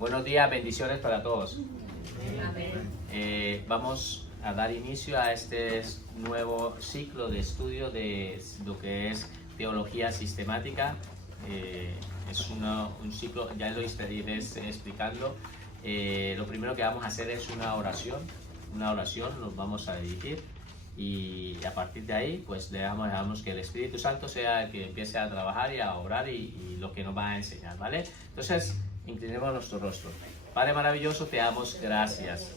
Buenos días, bendiciones para todos. Amén. Vamos a dar inicio a este nuevo ciclo de estudio de lo que es teología sistemática. Es un ciclo, ya lo iré explicando. Lo primero que vamos a hacer es una oración, nos vamos a dirigir y a partir de ahí pues dejamos que el Espíritu Santo sea el que empiece a trabajar y a obrar y lo que nos va a enseñar, ¿vale? Entonces, inclinemos nuestro rostro. Padre maravilloso, te damos gracias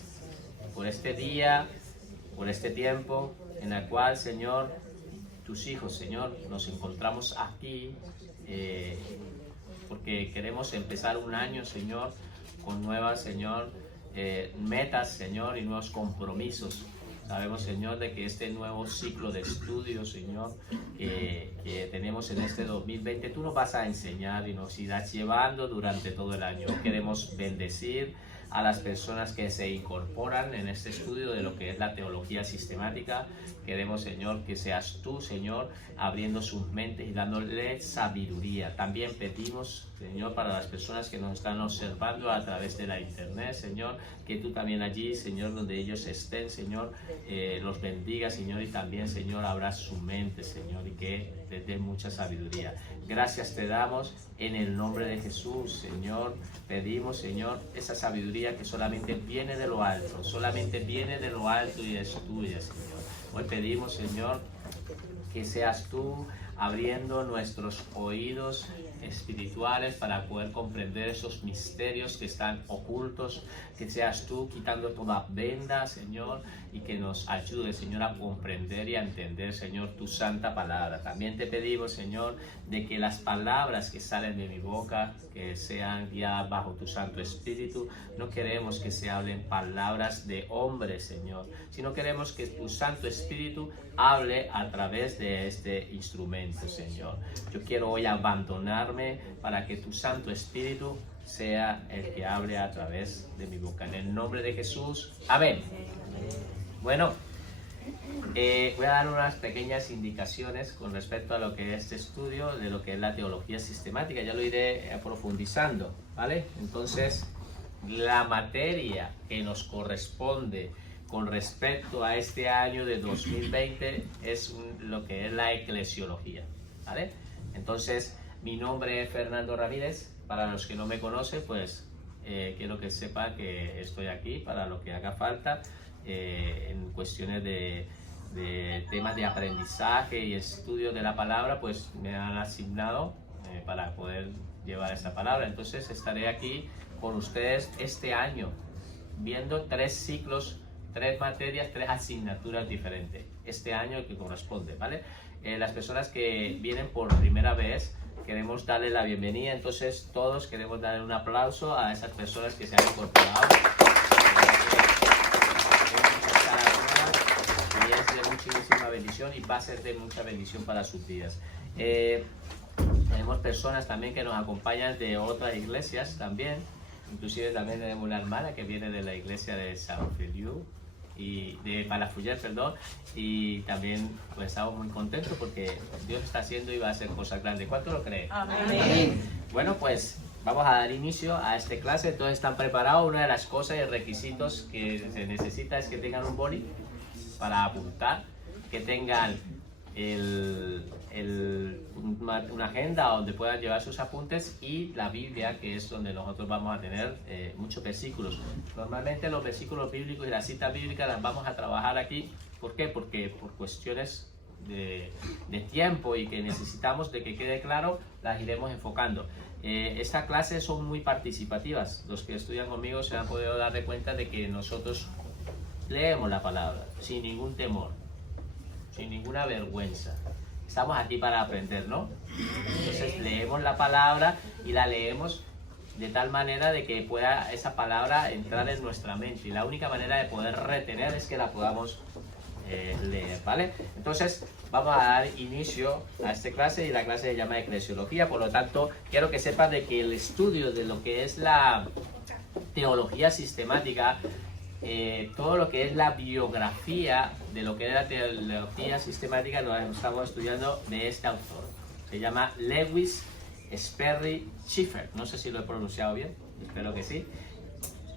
por este día, por este tiempo en el cual, Señor, tus hijos, Señor, nos encontramos aquí porque queremos empezar un año, Señor, con nuevas, Señor, metas, Señor, y nuevos compromisos. Sabemos, Señor, de que este nuevo ciclo de estudio, Señor, que tenemos en este 2020, tú nos vas a enseñar y nos irás llevando durante todo el año. Queremos bendecir a las personas que se incorporan en este estudio de lo que es la teología sistemática. Queremos, Señor, que seas tú, Señor, abriendo sus mentes y dándole sabiduría. También pedimos, Señor, para las personas que nos están observando a través de la internet, Señor, que tú también allí, Señor, donde ellos estén, Señor, los bendiga, Señor, y también, Señor, abra su mente, Señor, y que les dé mucha sabiduría. Gracias te damos en el nombre de Jesús, Señor. Pedimos, Señor, esa sabiduría que solamente viene de lo alto, solamente viene de lo alto y es tuya, Señor. Hoy pedimos, Señor, que seas tú abriendo nuestros oídos espirituales para poder comprender esos misterios que están ocultos, que seas tú quitando toda venda, Señor, y que nos ayude, Señor, a comprender y a entender, Señor, tu santa palabra. También te pedimos, Señor, de que las palabras que salen de mi boca, que sean guiadas bajo tu Santo Espíritu. No queremos que se hablen palabras de hombres, Señor, sino queremos que tu Santo Espíritu hable a través de este instrumento, Señor. Yo quiero hoy abandonarme para que tu Santo Espíritu sea el que hable a través de mi boca. En el nombre de Jesús. Amén. Bueno, voy a dar unas pequeñas indicaciones con respecto a lo que es este estudio de lo que es la teología sistemática. Ya lo iré profundizando, ¿vale? Entonces, la materia que nos corresponde con respecto a este año de 2020 es lo que es la eclesiología, ¿vale? Entonces, mi nombre es Fernando Ramírez. Para los que no me conocen, pues quiero que sepa que estoy aquí para lo que haga falta en cuestiones de temas de aprendizaje y estudio de la palabra, pues me han asignado para poder llevar esta palabra. Entonces estaré aquí con ustedes este año viendo 3 ciclos, 3 materias, 3 asignaturas diferentes este año que corresponde, ¿vale? Las personas que vienen por primera vez, queremos darle la bienvenida. Entonces todos queremos darle un aplauso a esas personas que se han incorporado. Y es de muchísima bendición y va a ser de mucha bendición para sus vidas. Tenemos personas también que nos acompañan de otras iglesias también. Inclusive también tenemos una hermana que viene de la iglesia de San Feliu y de Palafrugell, perdón, y también pues estamos muy contentos porque Dios está haciendo y va a hacer cosas grandes. ¿Cuánto lo creen? Amén. Bueno, pues vamos a dar inicio a esta clase. Entonces, ¿están preparados? Una de las cosas y requisitos que se necesita es que tengan un boli para apuntar, que tengan una agenda donde puedan llevar sus apuntes y la Biblia, que es donde nosotros vamos a tener muchos versículos. Normalmente los versículos bíblicos y las citas bíblicas las vamos a trabajar aquí. ¿Por qué? Porque por cuestiones de tiempo y que necesitamos de que quede claro, las iremos enfocando. Estas clases son muy participativas. Los que estudian conmigo se han podido dar de cuenta de que nosotros leemos la palabra sin ningún temor, sin ninguna vergüenza. Estamos aquí para aprender, ¿no? Entonces leemos la palabra y la leemos de tal manera de que pueda esa palabra entrar en nuestra mente. Y la única manera de poder retener es que la podamos leer, ¿vale? Entonces vamos a dar inicio a esta clase y la clase se llama eclesiología. Por lo tanto, quiero que sepan de que el estudio de lo que es la teología sistemática, todo lo que es la biografía de lo que es la teología sistemática lo estamos estudiando de este autor. Se llama Lewis Sperry Chafer. No sé si lo he pronunciado bien. espero que sí.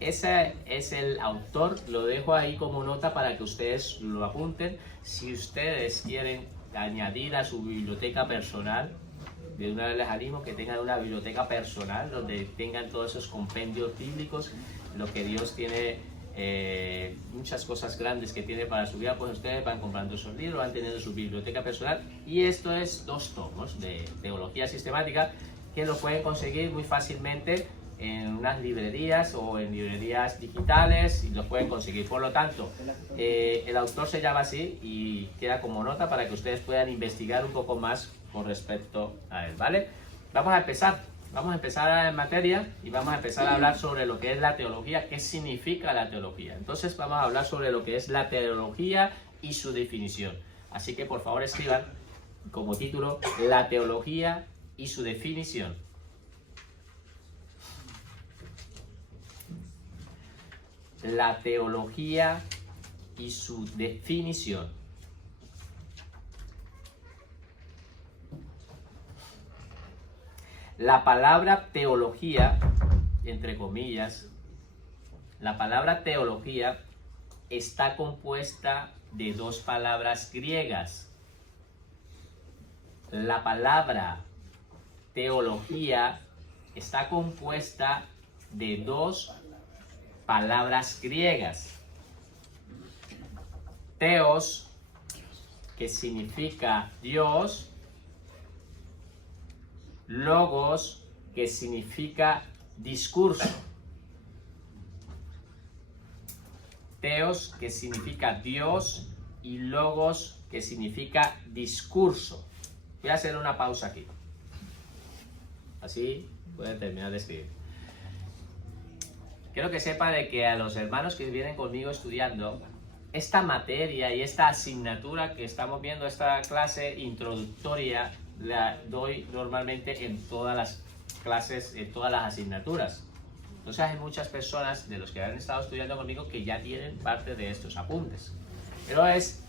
Ese es el autor, lo dejo ahí como nota para que ustedes lo apunten. Si ustedes quieren añadir a su biblioteca personal, de una vez les animo que tengan una biblioteca personal donde tengan todos esos compendios bíblicos, lo que Dios tiene, muchas cosas grandes que tiene para su vida, pues ustedes van comprando esos libros, van teniendo su biblioteca personal, y esto es 2 tomos de teología sistemática que lo pueden conseguir muy fácilmente en unas librerías o en librerías digitales, y los pueden conseguir. Por lo tanto, el autor se llama así y queda como nota para que ustedes puedan investigar un poco más con respecto a él, ¿vale? Vamos a empezar en materia y vamos a empezar a hablar sobre lo que es la teología, qué significa la teología. Entonces vamos a hablar sobre lo que es la teología y su definición. Así que por favor escriban como título la teología y su definición. La teología y su definición. La palabra teología, entre comillas, la palabra teología está compuesta de 2 palabras griegas. La palabra teología está compuesta de 2 palabras griegas. Theos, que significa Dios. Logos, que significa discurso. Theos, que significa Dios, y logos, que significa discurso. Voy a hacer una pausa aquí. Así pueden terminar de escribir. Quiero que sepa de que a los hermanos que vienen conmigo estudiando esta materia y esta asignatura que estamos viendo, esta clase introductoria, la doy normalmente en todas las clases, en todas las asignaturas. Entonces hay muchas personas de los que han estado estudiando conmigo que ya tienen parte de estos apuntes. Pero es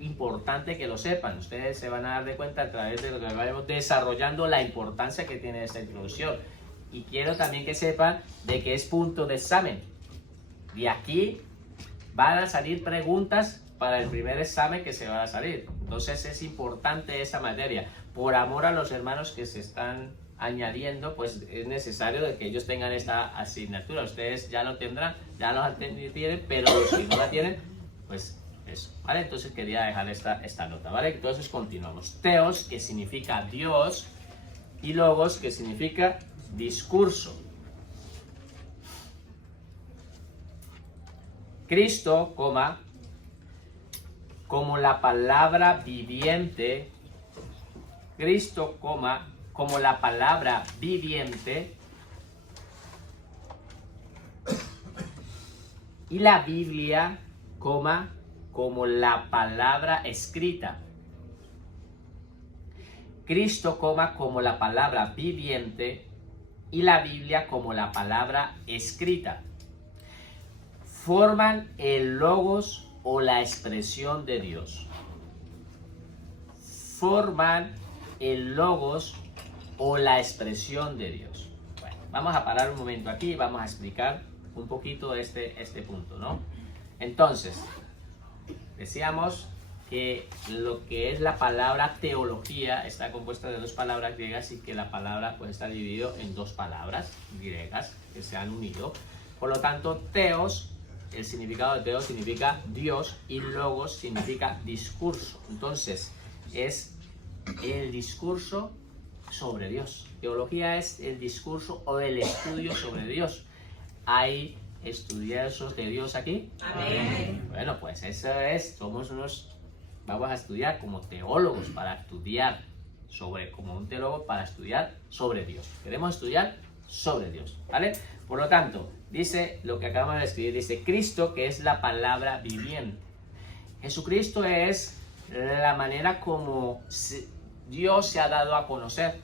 importante que lo sepan. Ustedes se van a dar de cuenta a través de lo que vayamos desarrollando la importancia que tiene esta introducción. Y quiero también que sepan de que es punto de examen. Y aquí van a salir preguntas para el primer examen que se va a salir. Entonces es importante esta materia. Por amor a los hermanos que se están añadiendo, pues es necesario de que ellos tengan esta asignatura. Ustedes ya lo tendrán, ya lo tienen, pero los que no la tienen, pues eso, ¿vale? Entonces quería dejar esta nota, ¿vale? Entonces continuamos. Theos, que significa Dios, y logos, que significa discurso. Cristo, como la palabra viviente. Cristo, como la palabra viviente. Y la Biblia, como la palabra escrita. Cristo, como la palabra viviente, y la Biblia como la palabra escrita. Forman el logos o la expresión de Dios. Forman el logos o la expresión de Dios. Bueno, vamos a parar un momento aquí y vamos a explicar un poquito este punto, ¿no? Entonces, decíamos que lo que es la palabra teología está compuesta de 2 palabras griegas, y que la palabra pues está dividido en 2 palabras griegas que se han unido. Por lo tanto, theos, el significado de theos significa Dios, y logos significa discurso. Entonces, es el discurso sobre Dios. Teología es el discurso o el estudio sobre Dios. ¿Hay estudiosos de Dios aquí? Amén. Bueno, pues eso es, vamos a estudiar como teólogos para estudiar como un teólogo para estudiar sobre Dios. Queremos estudiar sobre Dios, ¿vale? Por lo tanto, dice lo que acabamos de escribir, dice Cristo, que es la palabra viviente. Jesucristo es la manera como Dios se ha dado a conocer.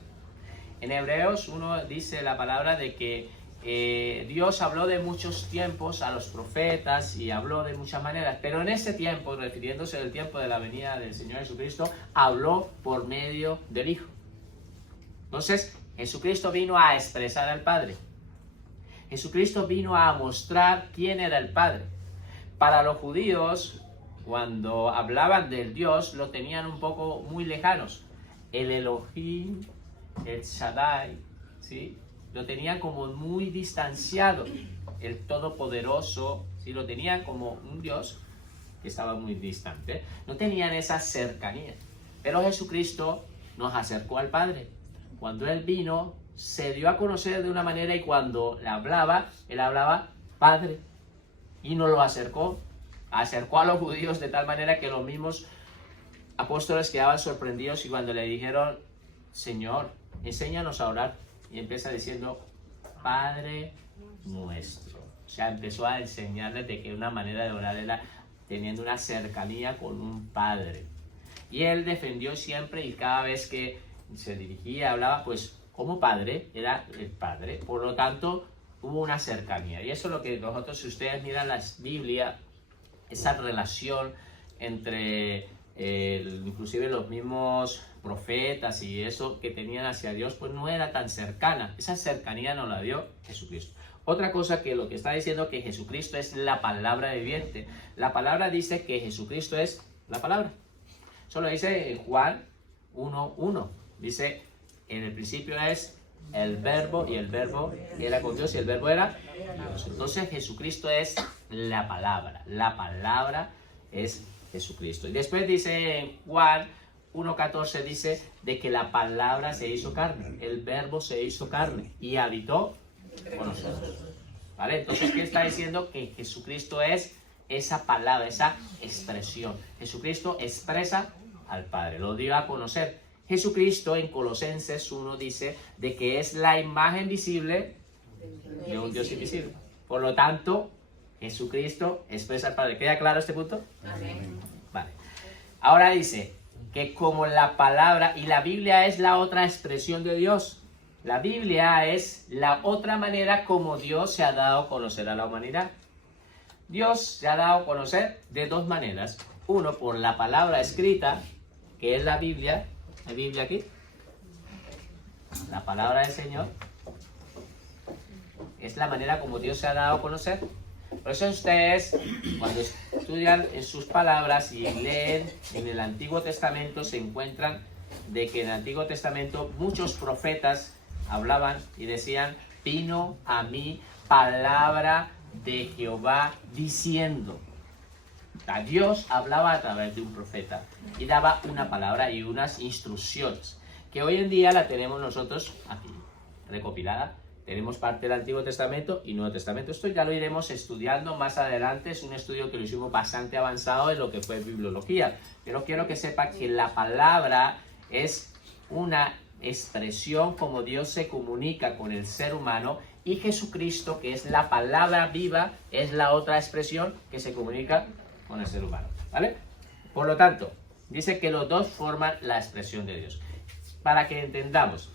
En Hebreos 1 dice la palabra de que Dios habló de muchos tiempos a los profetas y habló de muchas maneras, pero en ese tiempo, refiriéndose al tiempo de la venida del Señor Jesucristo, habló por medio del Hijo. Entonces, Jesucristo vino a expresar al Padre. Jesucristo vino a mostrar quién era el Padre. Para los judíos, cuando hablaban del Dios, lo tenían un poco muy lejanos. El Elohim, el Shaddai, ¿sí? Lo tenían como muy distanciado. El Todopoderoso, ¿sí? Lo tenían como un Dios que estaba muy distante. No tenían esa cercanía. Pero Jesucristo nos acercó al Padre. Cuando Él vino, se dio a conocer de una manera, y cuando Él hablaba Padre. Y nos lo acercó a los judíos de tal manera que los mismos apóstoles quedaban sorprendidos, y cuando le dijeron, Señor, enséñanos a orar, y empieza diciendo, Padre nuestro. O sea, empezó a enseñarles de que una manera de orar era teniendo una cercanía con un Padre. Y Él defendió siempre, y cada vez que se dirigía, hablaba, pues como Padre, era el Padre. Por lo tanto, hubo una cercanía. Y eso es lo que nosotros, si ustedes miran la Biblia, esa relación entre inclusive los mismos profetas y eso que tenían hacia Dios, pues no era tan cercana. Esa cercanía nos la dio Jesucristo. Otra cosa, que lo que está diciendo, que Jesucristo es la palabra viviente. La palabra dice que Jesucristo es la palabra. Eso lo dice Juan 1:1. Dice, en el principio es el verbo, y el verbo era con Dios, y el verbo era Dios. Entonces Jesucristo es la palabra. La palabra es Jesucristo. Y después dice en Juan 1:14, dice de que la palabra se hizo carne. El verbo se hizo carne y habitó con nosotros. ¿Vale? Entonces, ¿qué está diciendo? Que Jesucristo es esa palabra, esa expresión. Jesucristo expresa al Padre, lo dio a conocer. Jesucristo en Colosenses 1 dice de que es la imagen visible de un Dios invisible. Por lo tanto, Jesucristo expresa al Padre. ¿Queda claro este punto? Amén. Vale. Ahora dice que como la palabra, y la Biblia es la otra expresión de Dios. La Biblia es la otra manera como Dios se ha dado a conocer a la humanidad. Dios se ha dado a conocer de dos maneras. Uno, por la palabra escrita, que es la Biblia. ¿Hay Biblia aquí? La palabra del Señor. Es la manera como Dios se ha dado a conocer. Por eso ustedes, cuando estudian en sus palabras y leen en el Antiguo Testamento, se encuentran de que en el Antiguo Testamento muchos profetas hablaban y decían, vino a mí palabra de Jehová diciendo. A Dios hablaba a través de un profeta y daba una palabra y unas instrucciones, que hoy en día la tenemos nosotros aquí recopilada. Tenemos parte del Antiguo Testamento y Nuevo Testamento. Esto ya lo iremos estudiando más adelante. Es un estudio que lo hicimos bastante avanzado en lo que fue bibliología. Pero quiero que sepa que la palabra es una expresión como Dios se comunica con el ser humano, y Jesucristo, que es la palabra viva, es la otra expresión que se comunica con el ser humano. ¿Vale? Por lo tanto, dice que los dos forman la expresión de Dios. Para que entendamos,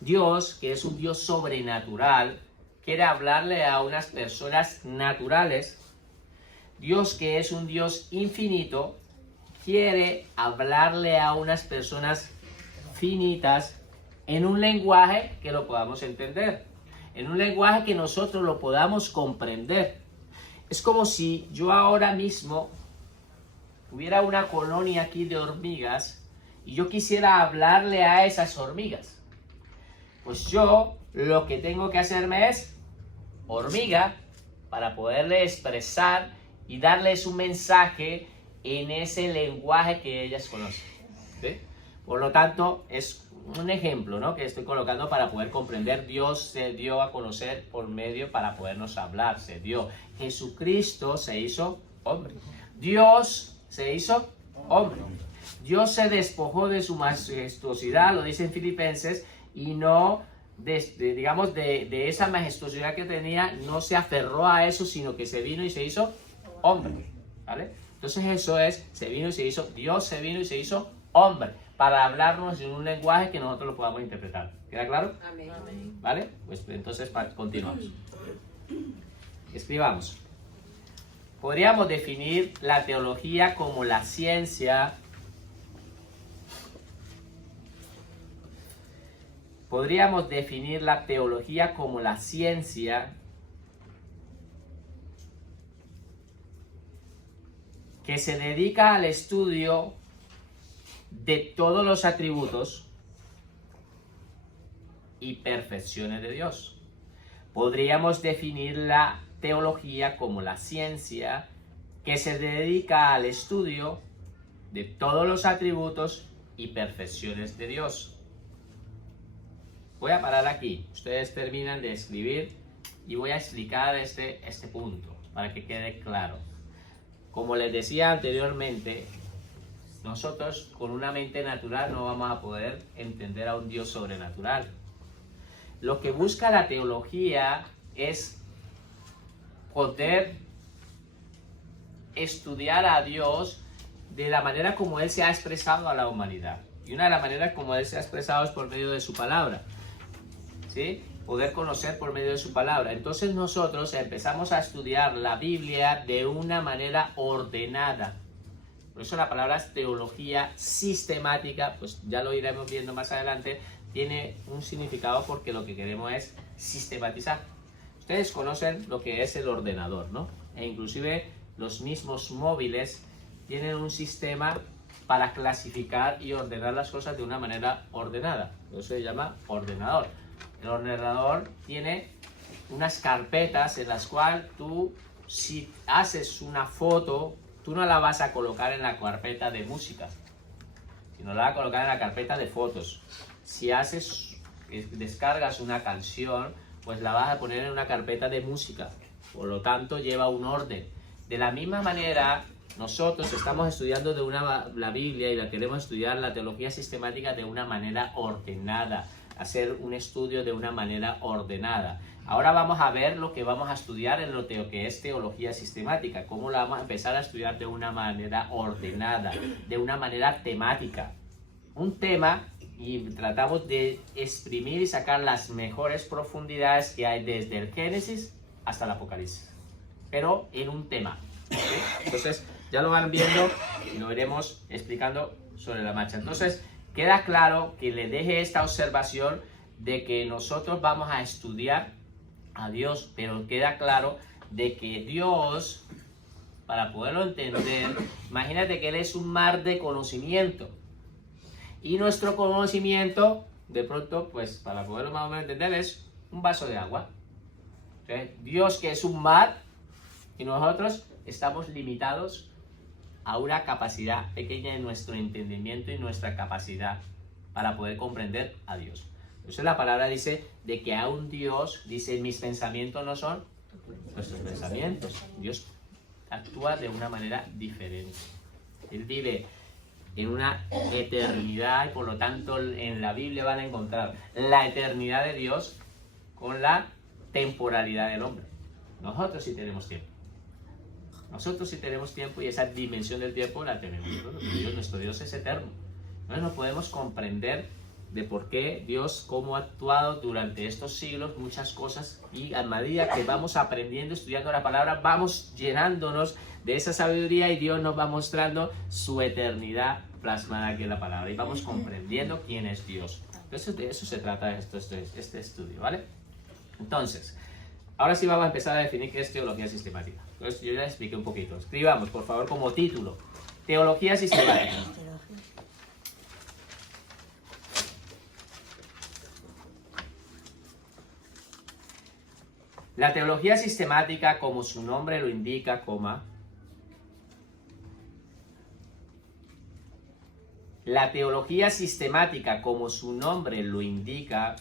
Dios, que es un Dios sobrenatural, quiere hablarle a unas personas naturales. Dios, que es un Dios infinito, quiere hablarle a unas personas finitas en un lenguaje que lo podamos entender, en un lenguaje que nosotros lo podamos comprender. Es como si yo ahora mismo hubiera una colonia aquí de hormigas y yo quisiera hablarle a esas hormigas. Pues yo lo que tengo que hacerme es hormiga para poderle expresar y darles un mensaje en ese lenguaje que ellas conocen. ¿Sí? Por lo tanto, es un ejemplo, ¿no?, que estoy colocando para poder comprender. Dios se dio a conocer por medio para podernos hablar. Se dio. Jesucristo se hizo hombre. Dios se hizo hombre. Dios se despojó de su majestuosidad, lo dice en Filipenses, y no, digamos, de esa majestuosidad que tenía, no se aferró a eso, sino que se vino y se hizo hombre. ¿Vale? Entonces eso es, se vino y se hizo, Dios se vino y se hizo hombre, para hablarnos en un lenguaje que nosotros lo podamos interpretar. ¿Queda claro? Amén. ¿Vale? Pues entonces continuamos. Escribamos. Podríamos definir la teología como la ciencia. Podríamos definir la teología como la ciencia que se dedica al estudio de todos los atributos y perfecciones de Dios. Podríamos definir la teología como la ciencia que se dedica al estudio de todos los atributos y perfecciones de Dios. Voy a parar aquí. Ustedes terminan de escribir y voy a explicar este punto para que quede claro. Como les decía anteriormente, nosotros con una mente natural no vamos a poder entender a un Dios sobrenatural. Lo que busca la teología es poder estudiar a Dios de la manera como Él se ha expresado a la humanidad. Y una de las maneras como Él se ha expresado es por medio de su palabra. ¿Sí? Poder conocer por medio de su palabra. Entonces nosotros empezamos a estudiar la Biblia de una manera ordenada. Por eso la palabra teología sistemática, pues ya lo iremos viendo más adelante, tiene un significado porque lo que queremos es sistematizar. Ustedes conocen lo que es el ordenador, ¿no? E inclusive los mismos móviles tienen un sistema para clasificar y ordenar las cosas de una manera ordenada. Eso se llama ordenador. El ordenador tiene unas carpetas en las cuales tú, si haces una foto, tú no la vas a colocar en la carpeta de música, sino la vas a colocar en la carpeta de fotos. Si descargas una canción, pues la vas a poner en una carpeta de música. Por lo tanto, lleva un orden. De la misma manera, nosotros estamos estudiando la Biblia y la queremos estudiar la teología sistemática de una manera ordenada. Hacer un estudio de una manera ordenada. Ahora vamos a ver lo que vamos a estudiar en lo que es teología sistemática. Cómo la vamos a empezar a estudiar de una manera ordenada, de una manera temática. Un tema y tratamos de exprimir y sacar las mejores profundidades que hay desde el Génesis hasta el Apocalipsis. Pero en un tema. ¿Sí? Entonces ya lo van viendo y lo iremos explicando sobre la marcha. Entonces queda claro que le deje esta observación de que nosotros vamos a estudiar a Dios, pero queda claro de que Dios, para poderlo entender, imagínate que Él es un mar de conocimiento y nuestro conocimiento, de pronto, pues para poderlo más o menos entender, es un vaso de agua. ¿Sí? Dios, que es un mar, y nosotros estamos limitados a una capacidad pequeña en nuestro entendimiento y nuestra capacidad para poder comprender a Dios. Entonces la palabra dice de que a un Dios, dice, mis pensamientos no son nuestros pensamientos. Dios actúa de una manera diferente. Él vive en una eternidad y por lo tanto en la Biblia van a encontrar la eternidad de Dios con la temporalidad del hombre. Nosotros sí tenemos tiempo. Nosotros sí tenemos tiempo y esa dimensión del tiempo la tenemos. Nuestro Dios es eterno. Entonces no podemos comprender de por qué Dios, cómo ha actuado durante estos siglos, muchas cosas, y a medida que vamos aprendiendo, estudiando la palabra, vamos llenándonos de esa sabiduría y Dios nos va mostrando su eternidad plasmada aquí en la palabra y vamos comprendiendo quién es Dios. Entonces de eso se trata este estudio, ¿vale? Entonces, ahora sí vamos a empezar a definir qué es teología sistemática. Entonces yo ya expliqué un poquito. Escribamos, por favor, como título, teología sistemática. La teología sistemática, como su nombre lo indica, la teología sistemática, como su nombre lo indica,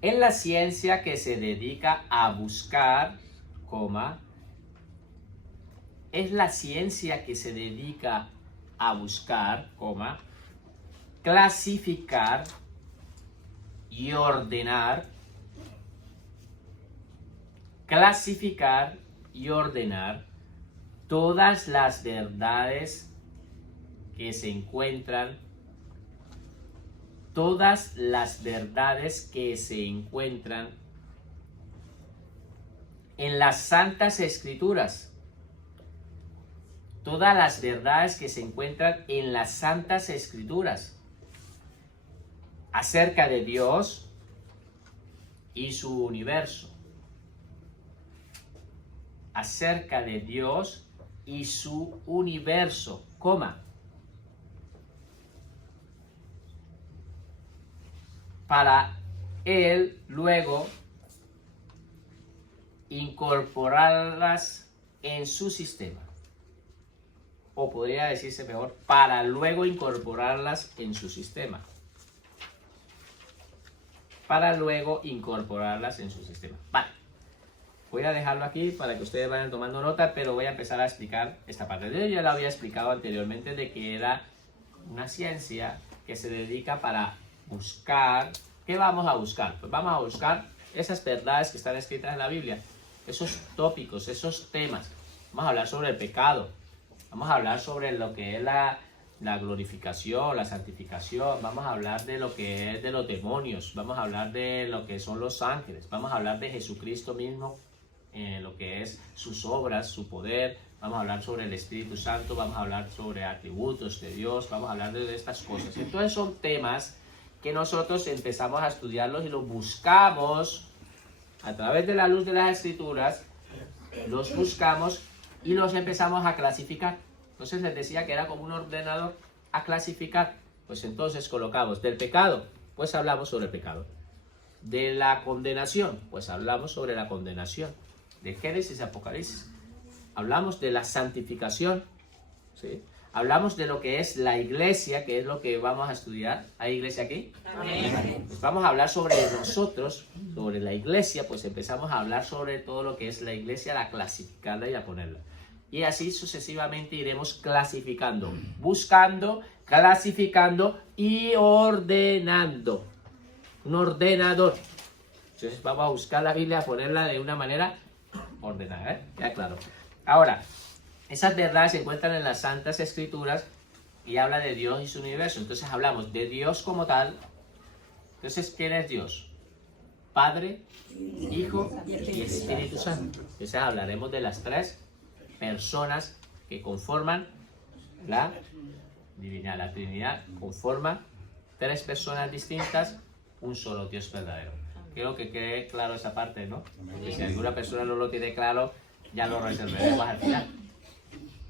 es la ciencia que se dedica a buscar, es la ciencia que se dedica a buscar, clasificar y ordenar, todas las verdades que se encuentran, en las Santas Escrituras, todas las verdades que se encuentran en las Santas Escrituras acerca de Dios y su universo. Acerca de Dios y su universo, coma. Para él luego incorporarlas en su sistema. O podría decirse mejor, para luego incorporarlas en su sistema. Para luego incorporarlas en su sistema. Vale. Voy a dejarlo aquí para que ustedes vayan tomando nota, pero voy a empezar a explicar esta parte. Yo ya lo había explicado anteriormente de que era una ciencia que se dedica para buscar. ¿Qué vamos a buscar? Pues vamos a buscar esas verdades que están escritas en la Biblia, esos tópicos, esos temas. Vamos a hablar sobre el pecado, vamos a hablar sobre lo que es la glorificación, la santificación, vamos a hablar de lo que es de los demonios, vamos a hablar de lo que son los ángeles, vamos a hablar de Jesucristo mismo, lo que es sus obras, su poder, vamos a hablar sobre el Espíritu Santo, vamos a hablar sobre atributos de Dios, vamos a hablar de estas cosas. Entonces son temas que nosotros empezamos a estudiarlos y los buscamos a través de la luz de las Escrituras, los buscamos y los empezamos a clasificar. Entonces les decía que era como un ordenador a clasificar. Pues entonces colocamos del pecado, pues hablamos sobre el pecado. De la condenación, pues hablamos sobre la condenación. De Génesis y Apocalipsis. Hablamos de la santificación, ¿sí? Hablamos de lo que es la iglesia, que es lo que vamos a estudiar. ¿Hay iglesia aquí? Amén. Pues vamos a hablar sobre nosotros, sobre la iglesia, pues empezamos a hablar sobre todo lo que es la iglesia, a clasificarla y a ponerla. Y así sucesivamente iremos clasificando, buscando, clasificando y ordenando. Un ordenador. Entonces vamos a buscar la Biblia, a ponerla de una manera ordenada, ¿eh? Ya claro. Ahora, esas verdades se encuentran en las Santas Escrituras y habla de Dios y su universo. Entonces hablamos de Dios como tal. Entonces, ¿quién es Dios? Padre, Hijo y Espíritu Santo. Entonces hablaremos de las tres personas que conforman la divinidad. La Trinidad conforma tres personas distintas, un solo Dios verdadero. Quiero que quede claro esa parte, ¿no? Porque si alguna persona no lo tiene claro, ya lo resolveremos al final.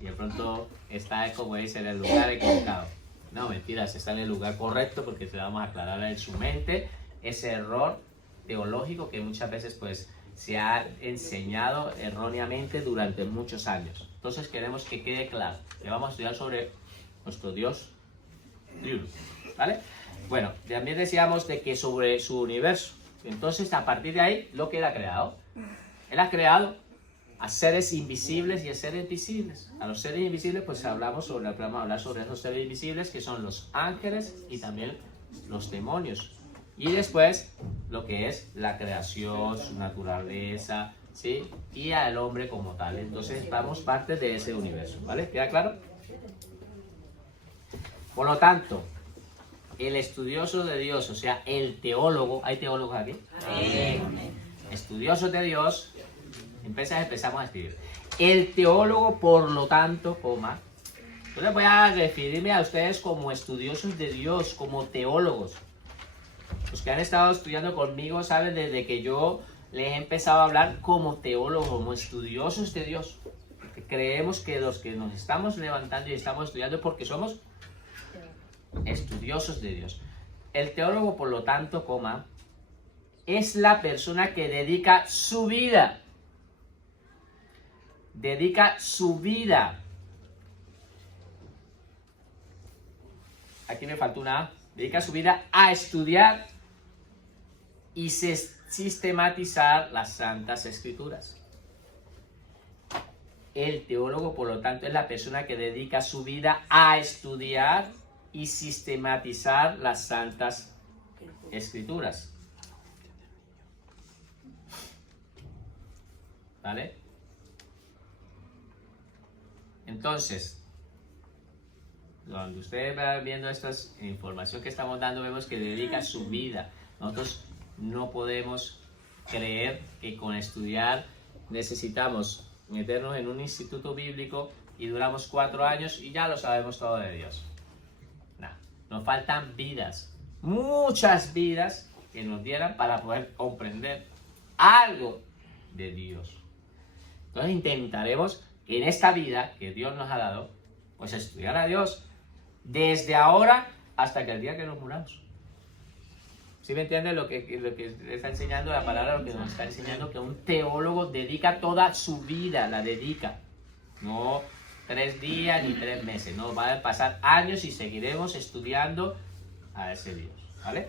Y de pronto está, como dice, en el lugar equivocado. No, mentiras, está en el lugar correcto porque te vamos a aclarar en su mente ese error teológico que muchas veces pues se ha enseñado erróneamente durante muchos años. Entonces queremos que quede claro que vamos a estudiar sobre nuestro Dios triuno, ¿vale? Bueno, también decíamos de que sobre su universo. Entonces, a partir de ahí, lo que Él ha creado. Él ha creado a seres invisibles y a seres visibles. A los seres invisibles, pues vamos a hablar sobre esos seres invisibles que son los ángeles y también los demonios. Y después, lo que es la creación, su naturaleza, ¿sí? Y al hombre como tal. Entonces, vamos parte de ese universo, ¿vale? ¿Queda claro? Por lo tanto, el estudioso de Dios, o sea, el teólogo, ¿hay teólogos aquí? Amén. Estudiosos de Dios, empezamos a escribir. El teólogo, por lo tanto, coma, yo les voy a referirme a ustedes como estudiosos de Dios, como teólogos. Los que han estado estudiando conmigo saben desde que yo les he empezado a hablar como teólogos, como estudiosos de Dios. Porque creemos que los que nos estamos levantando y estamos estudiando es porque somos estudiosos de Dios. El teólogo, por lo tanto, coma, es la persona que dedica su vida. Dedica su vida. Aquí me faltó una A. Dedica su vida a estudiar y sistematizar las Santas Escrituras. El teólogo, por lo tanto, es la persona que dedica su vida a estudiar y sistematizar las Santas Escrituras. ¿Vale? Entonces, cuando ustedes van viendo esta información que estamos dando, vemos que dedica su vida. Nosotros no podemos creer que con estudiar necesitamos meternos en un instituto bíblico y duramos 4 años y ya lo sabemos todo de Dios. No, nos faltan vidas, muchas vidas que nos dieran para poder comprender algo de Dios. Entonces intentaremos en esta vida que Dios nos ha dado, pues estudiar a Dios desde ahora hasta que el día que nos muramos. ¿Sí me entienden lo que está enseñando la palabra? Lo que nos está enseñando que un teólogo dedica toda su vida, la dedica. No 3 días ni 3 meses, no, van a pasar años y seguiremos estudiando a ese Dios, ¿vale?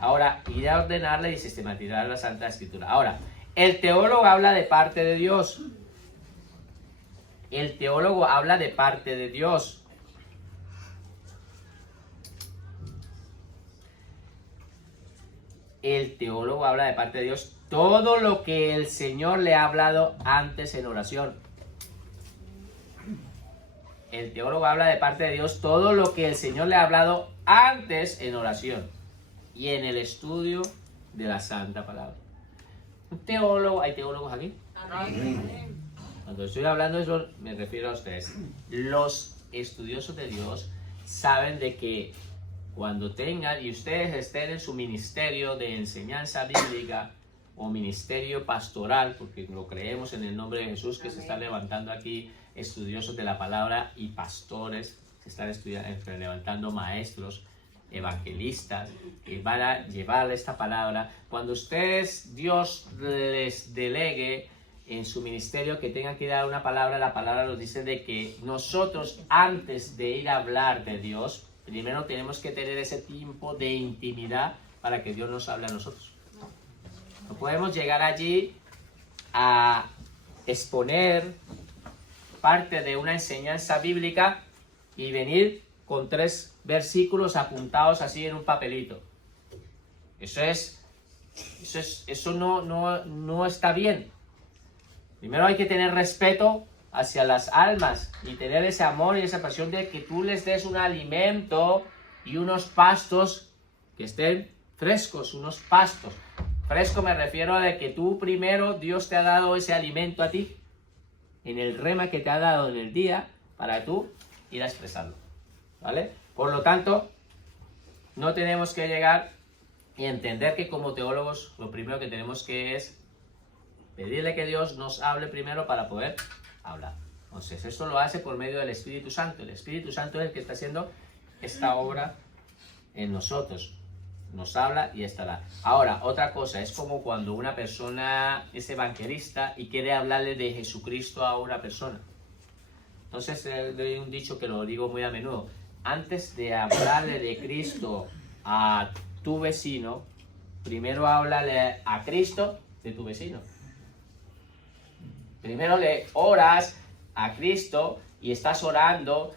Ahora, ir a ordenarle y sistematizar la Santa Escritura. Ahora, el teólogo habla de parte de Dios. El teólogo habla de parte de Dios. El teólogo habla de parte de Dios todo lo que el Señor le ha hablado antes en oración. El teólogo habla de parte de Dios todo lo que el Señor le ha hablado antes en oración y en el estudio de la Santa Palabra. Un teólogo, ¿hay teólogos aquí? Amén. Cuando estoy hablando de eso, me refiero a ustedes. Los estudiosos de Dios saben de que cuando tengan y ustedes estén en su ministerio de enseñanza bíblica o ministerio pastoral, porque lo creemos en el nombre de Jesús, que se está levantando aquí estudiosos de la palabra y pastores, se están levantando maestros, evangelistas, que van a llevar esta palabra. Cuando ustedes, Dios les delegue en su ministerio que tengan que dar una palabra, la palabra nos dice de que nosotros antes de ir a hablar de Dios, primero tenemos que tener ese tiempo de intimidad para que Dios nos hable a nosotros. No podemos llegar allí a exponer parte de una enseñanza bíblica y venir con 3 versículos apuntados así en un papelito. Eso no está bien. Primero hay que tener respeto hacia las almas y tener ese amor y esa pasión de que tú les des un alimento y unos pastos que estén frescos, unos pastos. Fresco me refiero a de que tú primero, Dios te ha dado ese alimento a ti, en el rema que te ha dado en el día, para tú ir a expresarlo, ¿vale? Por lo tanto, no tenemos que llegar y entender que como teólogos, lo primero que tenemos que es pedirle que Dios nos hable primero para poder hablar. Entonces, esto lo hace por medio del Espíritu Santo. El Espíritu Santo es el que está haciendo esta obra en nosotros. Nos habla y estará. Ahora, otra cosa, es como cuando una persona es evangelista y quiere hablarle de Jesucristo a una persona. Entonces, hay un dicho que lo digo muy a menudo. Antes de hablarle de Cristo a tu vecino, primero háblale a Cristo de tu vecino. Primero le oras a Cristo y estás orando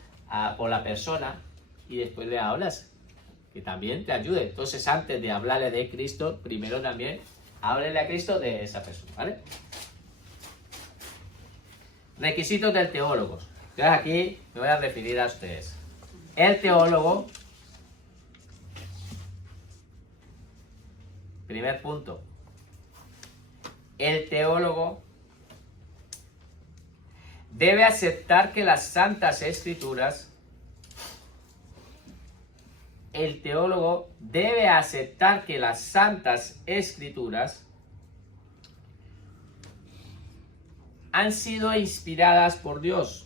por la persona y después le hablas, que también te ayude. Entonces, antes de hablarle de Cristo, primero también háblele a Cristo de esa persona, ¿vale? Requisitos del teólogo. Entonces, aquí me voy a referir a ustedes. El teólogo, primer punto, el teólogo debe aceptar que las Santas Escrituras, el teólogo debe aceptar que las Santas Escrituras han sido inspiradas por Dios.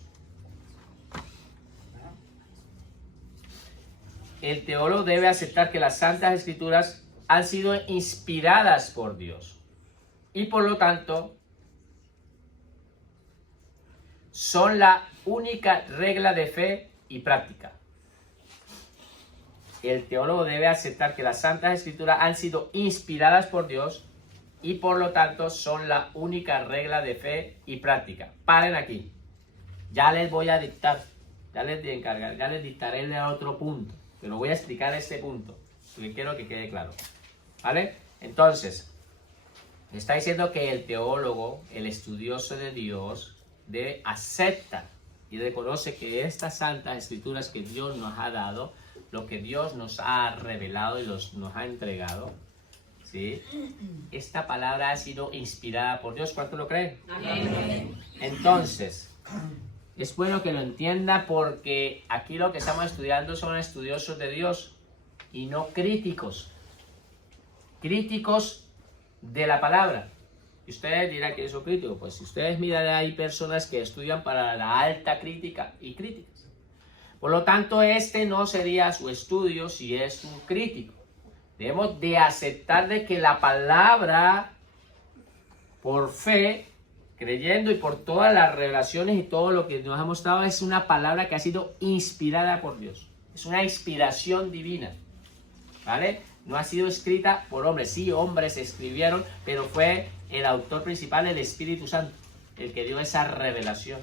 El teólogo debe aceptar que las Santas Escrituras han sido inspiradas por Dios y por lo tanto son la única regla de fe y práctica. El teólogo debe aceptar que las Santas Escrituras han sido inspiradas por Dios y por lo tanto son la única regla de fe y práctica. Paren aquí. Ya les voy a dictar, ya les dictaré el otro punto, pero voy a explicar este punto, porque quiero que quede claro. ¿Vale? Entonces, está diciendo que el teólogo, el estudioso de Dios, acepta y reconoce que estas santas escrituras que Dios nos ha dado, lo que Dios nos ha revelado y nos ha entregado, ¿sí? Esta palabra ha sido inspirada por Dios. ¿Cuánto lo creen? Amén. Entonces, Es bueno que lo entienda porque aquí lo que estamos estudiando son estudiosos de Dios y no críticos. Críticos de la palabra. Y ustedes dirán que son críticos. Pues si ustedes miran, hay personas que estudian para la alta crítica y críticas. Por lo tanto, este no sería su estudio si es un crítico. Debemos de aceptar de que la palabra, por fe, creyendo y por todas las revelaciones y todo lo que nos ha mostrado, es una palabra que ha sido inspirada por Dios. Es una inspiración divina, ¿vale? No ha sido escrita por hombres. Sí, hombres escribieron, pero fue el autor principal, el Espíritu Santo, el que dio esa revelación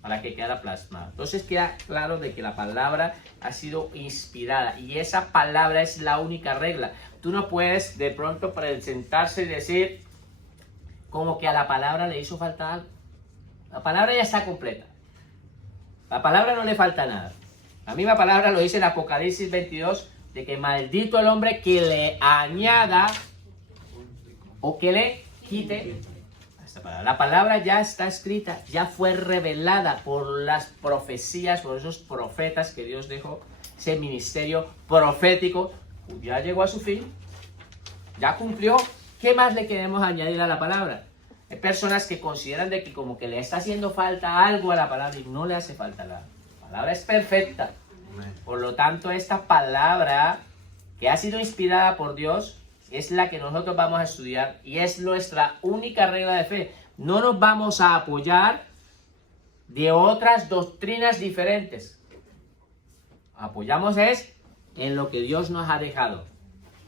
para que quedara plasmada. Entonces queda claro de que la palabra ha sido inspirada y esa palabra es la única regla. Tú no puedes de pronto presentarse y decir como que a la palabra le hizo falta algo. La palabra ya está completa. La palabra no le falta nada. La misma palabra lo dice en Apocalipsis 22, de que maldito el hombre que le añada o que le quite esta palabra. La palabra ya está escrita, ya fue revelada por las profecías, por esos profetas que Dios dejó. Ese ministerio profético ya llegó a su fin, ya cumplió. ¿Qué más le queremos añadir a la palabra? Hay personas que consideran de que como que le está haciendo falta algo a la palabra y no le hace falta nada. La palabra es perfecta. Por lo tanto, esta palabra que ha sido inspirada por Dios es la que nosotros vamos a estudiar y es nuestra única regla de fe. No nos vamos a apoyar de otras doctrinas diferentes. Apoyamos es en lo que Dios nos ha dejado,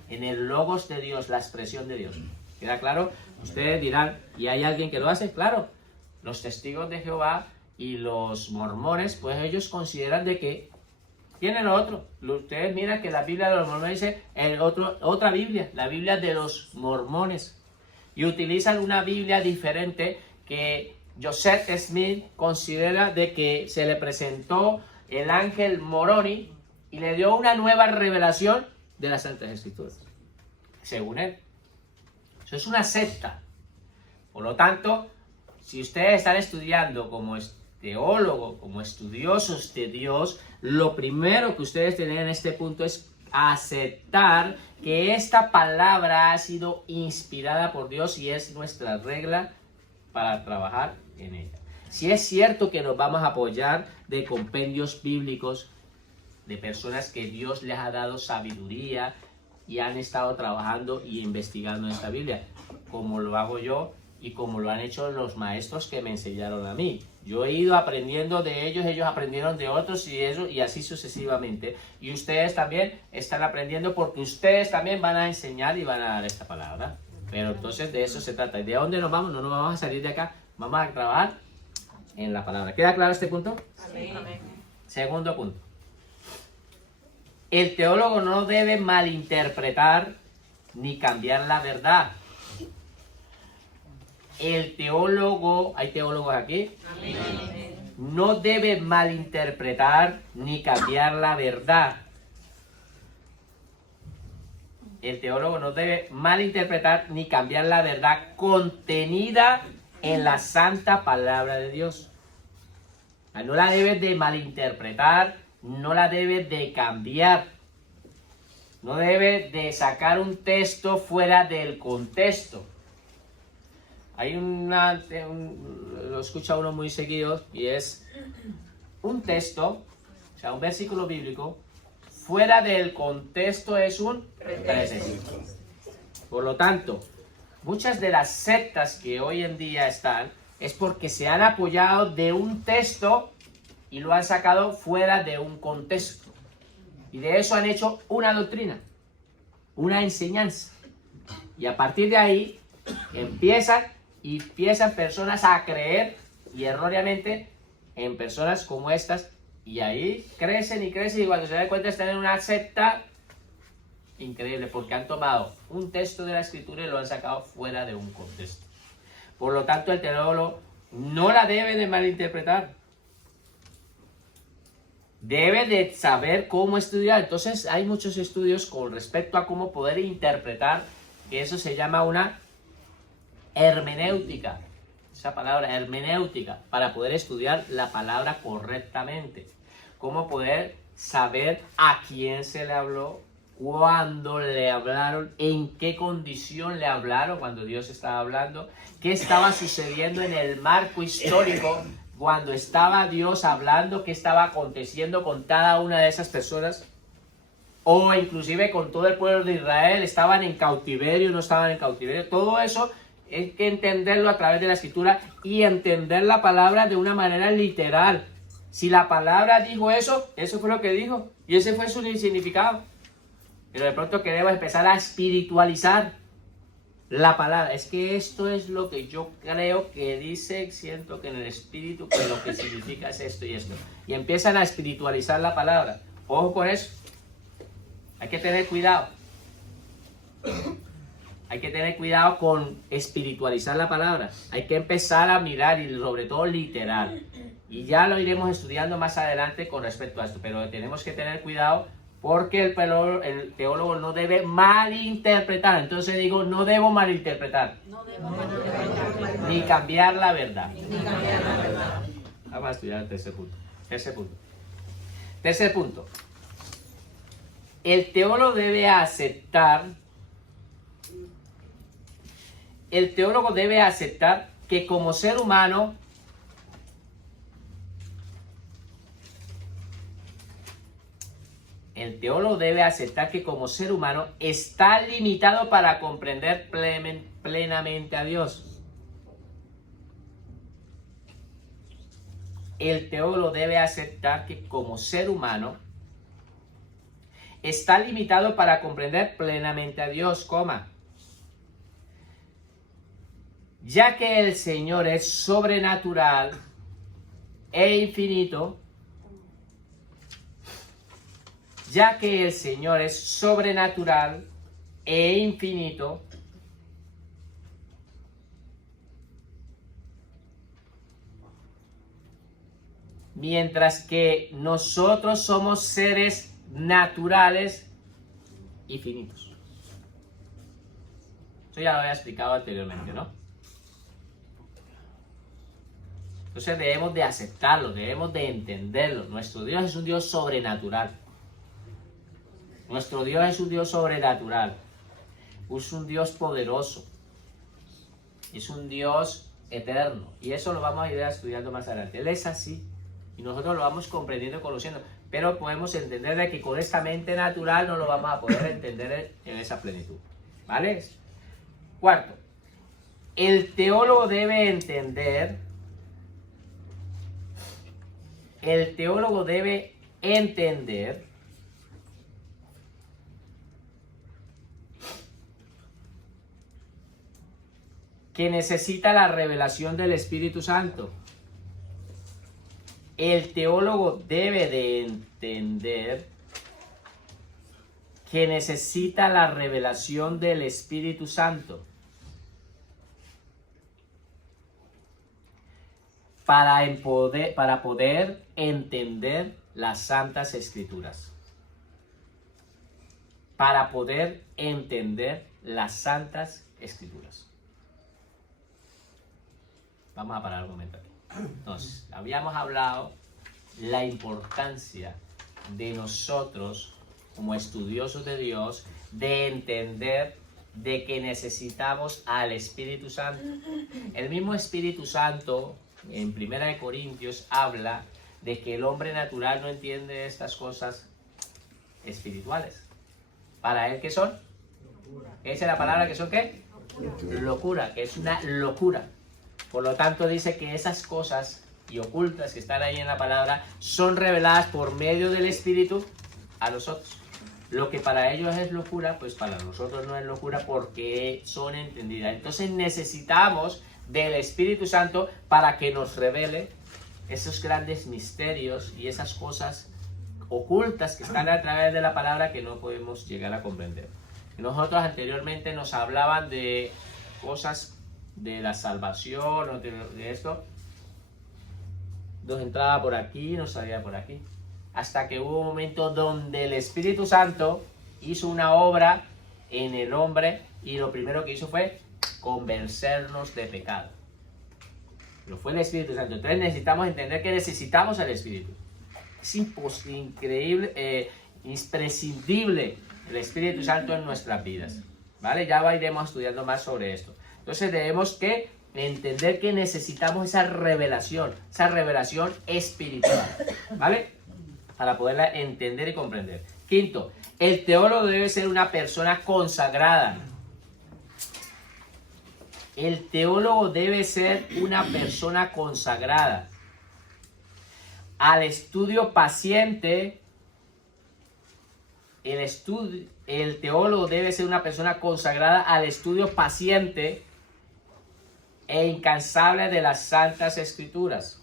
en el logos de Dios, la expresión de Dios. ¿Queda claro? Ustedes dirán, ¿y hay alguien que lo hace? Claro, los testigos de Jehová y los mormones, pues ellos consideran de que tienen lo otro. Ustedes miran que la Biblia de los mormones dice otra Biblia, la Biblia de los mormones. Y utilizan una Biblia diferente que Joseph Smith considera de que se le presentó el ángel Moroni y le dio una nueva revelación de las Santas Escrituras, según él. Eso es una secta. Por lo tanto, si ustedes están estudiando como teólogo, como estudiosos de Dios, lo primero que ustedes tienen en este punto es aceptar que esta palabra ha sido inspirada por Dios y es nuestra regla para trabajar en ella. Si es cierto que nos vamos a apoyar de compendios bíblicos, de personas que Dios les ha dado sabiduría y han estado trabajando y investigando esta Biblia, como lo hago yo y como lo han hecho los maestros que me enseñaron a mí. Yo he ido aprendiendo de ellos, ellos aprendieron de otros y así sucesivamente. Y ustedes también están aprendiendo porque ustedes también van a enseñar y van a dar esta palabra. Pero entonces de eso se trata. ¿Y de dónde nos vamos? No nos vamos a salir de acá. Vamos a trabajar en la palabra. ¿Queda claro este punto? Sí. Segundo punto. El teólogo no debe malinterpretar ni cambiar la verdad. El teólogo, ¿hay teólogos aquí? Amén. No debe malinterpretar ni cambiar la verdad. El teólogo no debe malinterpretar ni cambiar la verdad contenida en la santa palabra de Dios. No la debe de malinterpretar, no la debe de cambiar. No debe de sacar un texto fuera del contexto. Hay lo escucha uno muy seguido y es un texto, o sea, un versículo bíblico, fuera del contexto es un pretexto. Por lo tanto, muchas de las sectas que hoy en día están es porque se han apoyado de un texto y lo han sacado fuera de un contexto. Y de eso han hecho una doctrina, una enseñanza. Y a partir de ahí empiezan personas a creer y erróneamente en personas como estas y ahí crecen y crecen y cuando se dan cuenta están en una secta increíble porque han tomado un texto de la escritura y lo han sacado fuera de un contexto. Por lo tanto, el teólogo no la debe de malinterpretar. Debe de saber cómo estudiar. Entonces hay muchos estudios con respecto a cómo poder interpretar, que eso se llama una hermenéutica. esa palabra hermenéutica, para poder estudiar la palabra correctamente. Cómo poder saber a quién se le habló, cuándo le hablaron, en qué condición le hablaron cuando Dios estaba hablando, qué estaba sucediendo en el marco histórico cuando estaba Dios hablando, qué estaba aconteciendo con cada una de esas personas, o inclusive con todo el pueblo de Israel, estaban en cautiverio, no estaban en cautiverio. Todo eso hay que entenderlo a través de la escritura y entender la palabra de una manera literal. Si la palabra dijo eso, eso fue lo que dijo y ese fue su significado. Pero de pronto queremos empezar a espiritualizar la palabra. Es que esto es lo que yo creo que dice, siento que en el espíritu, que lo que significa es esto y esto. Y empiezan a espiritualizar la palabra. Ojo con eso. Hay que tener cuidado. Hay que tener cuidado con espiritualizar la palabra. Hay que empezar a mirar y sobre todo literal. Y ya lo iremos estudiando más adelante con respecto a esto. Pero tenemos que tener cuidado porque el teólogo no debe malinterpretar. Entonces digo, no debo malinterpretar. No debo malinterpretar. Ni cambiar la verdad. Ni cambiar la verdad. Vamos a estudiar el tercer punto. Tercer punto. El teólogo debe aceptar que como ser humano está limitado para comprender plenamente a Dios. El teólogo debe aceptar que como ser humano está limitado para comprender plenamente a Dios, ya que el Señor es sobrenatural e infinito, mientras que nosotros somos seres naturales y finitos. Eso ya lo había explicado anteriormente, ¿no? Entonces debemos de aceptarlo, debemos de entenderlo. Nuestro Dios es un Dios sobrenatural. Nuestro Dios es un Dios sobrenatural. Es un Dios poderoso. Es un Dios eterno. Y eso lo vamos a ir estudiando más adelante. Él es así. Y nosotros lo vamos comprendiendo y conociendo. Pero podemos entender de que con esta mente natural no lo vamos a poder entender en esa plenitud. ¿Vale? Cuarto. El teólogo debe entender que necesita la revelación del Espíritu Santo. El teólogo debe de entender que necesita la revelación del Espíritu Santo para poder entender las Santas Escrituras. Para poder entender las Santas Escrituras. Vamos a parar un momento aquí. Entonces, habíamos hablado la importancia de nosotros, como estudiosos de Dios, de entender de que necesitamos al Espíritu Santo. El mismo Espíritu Santo, en 1 Corintios, habla de que el hombre natural no entiende estas cosas espirituales. ¿Para él qué son? Esa es la palabra que son ¿qué? Locura, que es una locura. Por lo tanto dice que esas cosas y ocultas que están ahí en la palabra son reveladas por medio del Espíritu a nosotros. Lo que para ellos es locura, pues para nosotros no es locura porque son entendidas. Entonces necesitamos del Espíritu Santo para que nos revele esos grandes misterios y esas cosas ocultas que están a través de la palabra que no podemos llegar a comprender. Nosotros anteriormente nos hablaban de cosas de la salvación o de esto, nos entraba por aquí, nos salía por aquí, hasta que hubo un momento donde el Espíritu Santo hizo una obra en el hombre y lo primero que hizo fue convencernos de pecado. Pero fue el Espíritu Santo. Entonces necesitamos entender que necesitamos al Espíritu. Es increíble, imprescindible el Espíritu Santo en nuestras vidas. ¿Vale? Ya iremos estudiando más sobre esto. Entonces debemos que entender que necesitamos esa revelación espiritual. ¿Vale? Para poderla entender y comprender. Quinto, el teólogo debe ser una persona consagrada. El teólogo debe ser una persona consagrada al estudio paciente. El teólogo debe ser una persona consagrada al estudio paciente e incansable de las Santas Escrituras.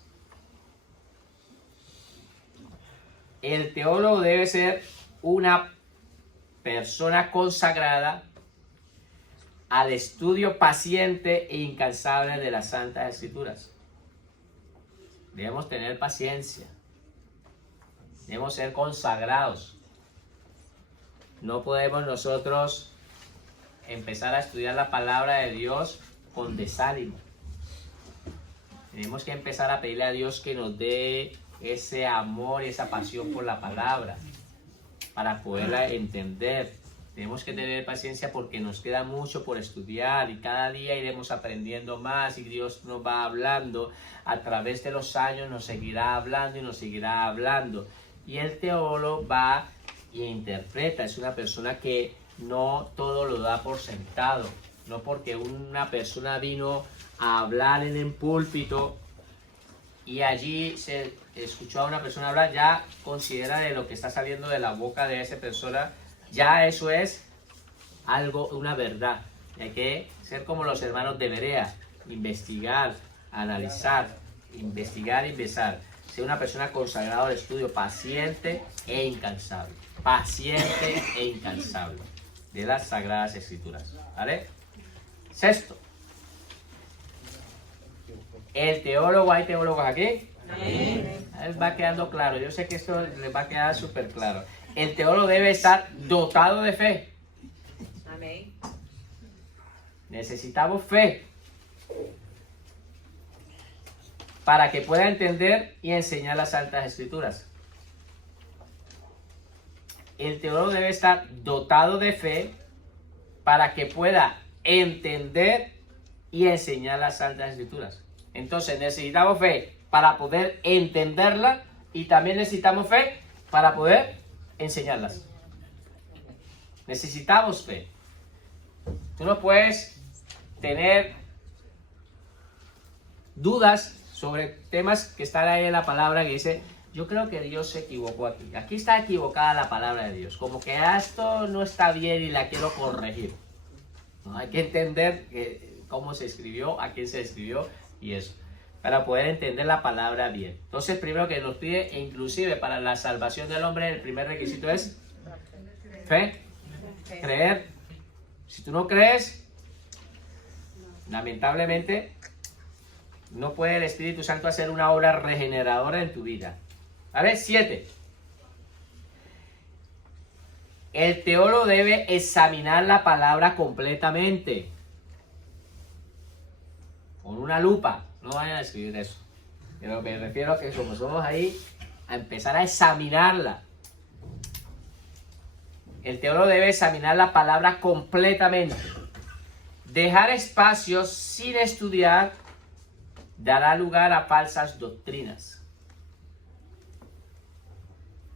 El teólogo debe ser una persona consagrada al estudio paciente e incansable de las Santas Escrituras. Debemos tener paciencia. Debemos ser consagrados. No podemos nosotros empezar a estudiar la palabra de Dios con desánimo. Tenemos que empezar a pedirle a Dios que nos dé ese amor y esa pasión por la palabra para poderla entender. Tenemos que tener paciencia porque nos queda mucho por estudiar y cada día iremos aprendiendo más y Dios nos va hablando. A través de los años nos seguirá hablando y nos seguirá hablando. Y el teólogo va y interpreta. Es una persona que no todo lo da por sentado. No porque una persona vino a hablar en el púlpito y allí se escuchó a una persona hablar, ya considera de lo que está saliendo de la boca de esa persona. Ya eso es algo, una verdad. Hay que ser como los hermanos de Berea, investigar, analizar, investigar y besar. Ser una persona consagrada al estudio, paciente e incansable. Paciente e incansable de las Sagradas Escrituras. ¿Vale? Sexto. El teólogo, ¿hay teólogos aquí? Les va quedando claro. Yo sé que esto les va a quedar súper claro. El teólogo debe estar dotado de fe. Amén. Necesitamos fe para que pueda entender y enseñar las Santas Escrituras. El teólogo debe estar dotado de fe para que pueda entender y enseñar las Santas Escrituras. Entonces necesitamos fe para poder entenderla y también necesitamos fe para poder enseñarlas. Necesitamos fe. Tú no puedes tener dudas sobre temas que están ahí en la palabra que dice, yo creo que Dios se equivocó aquí. Aquí está equivocada la palabra de Dios. Como que esto no está bien y la quiero corregir. ¿No? Hay que entender cómo se escribió, a quién se escribió y eso, para poder entender la palabra bien. Entonces, primero que nos pide, e inclusive para la salvación del hombre, el primer requisito es fe, creer. Si tú no crees, lamentablemente, no puede el Espíritu Santo hacer una obra regeneradora en tu vida. ¿Vale? 7. El teólogo debe examinar la palabra completamente. Con una lupa. No vayan a escribir eso. Pero me refiero a que como somos ahí, a empezar a examinarla. El teólogo debe examinar la palabra completamente. Dejar espacios sin estudiar dará lugar a falsas doctrinas.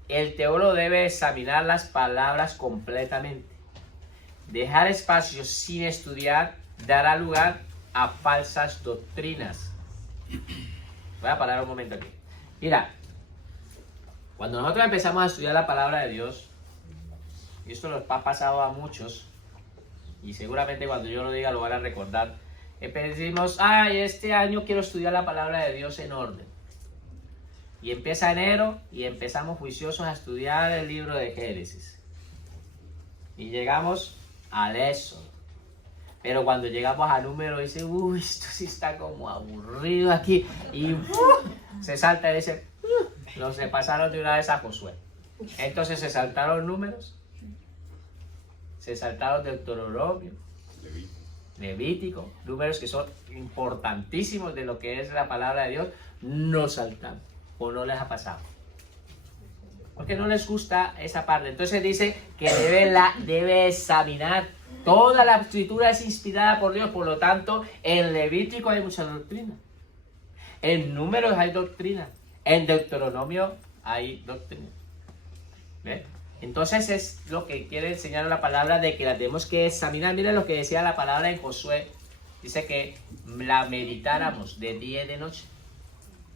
El teólogo debe examinar las palabras completamente. Dejar espacios sin estudiar dará lugar a falsas doctrinas. Voy a parar un momento aquí. Mira, cuando nosotros empezamos a estudiar la palabra de Dios, y esto nos ha pasado a muchos, y seguramente cuando yo lo diga lo van a recordar, decimos, ay, este año quiero estudiar la palabra de Dios en orden. Y empieza enero y empezamos juiciosos a estudiar el libro de Génesis. Y llegamos al Éxodo. Pero cuando llegamos al número dice, uy, esto sí está como aburrido aquí. Y se salta y dice, no se pasaron de una vez a Josué. Entonces se saltaron números, se saltaron Deuteronomio, Levítico, números que son importantísimos de lo que es la palabra de Dios, no saltan o no les ha pasado. Porque no les gusta esa parte. Entonces dice que debe examinar. Toda la escritura es inspirada por Dios, por lo tanto, en Levítico hay mucha doctrina. En Números hay doctrina. En Deuteronomio hay doctrina. ¿Ves? Entonces es lo que quiere enseñar la palabra de que la tenemos que examinar. Miren lo que decía la palabra en Josué. Dice que la meditáramos de día y de noche.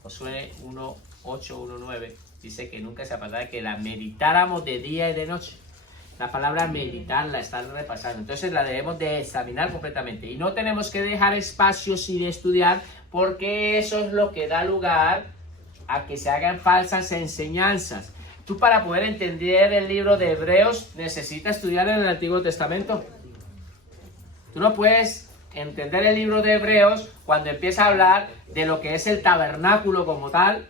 Josué 1:8, 1:9. Dice que nunca se apartara, que la meditáramos de día y de noche. La palabra meditar la están repasando. Entonces la debemos de examinar completamente. Y no tenemos que dejar espacio sin estudiar, porque eso es lo que da lugar a que se hagan falsas enseñanzas. Tú, para poder entender el libro de Hebreos, necesitas estudiar en el Antiguo Testamento. Tú no puedes entender el libro de Hebreos cuando empieza a hablar de lo que es el tabernáculo como tal,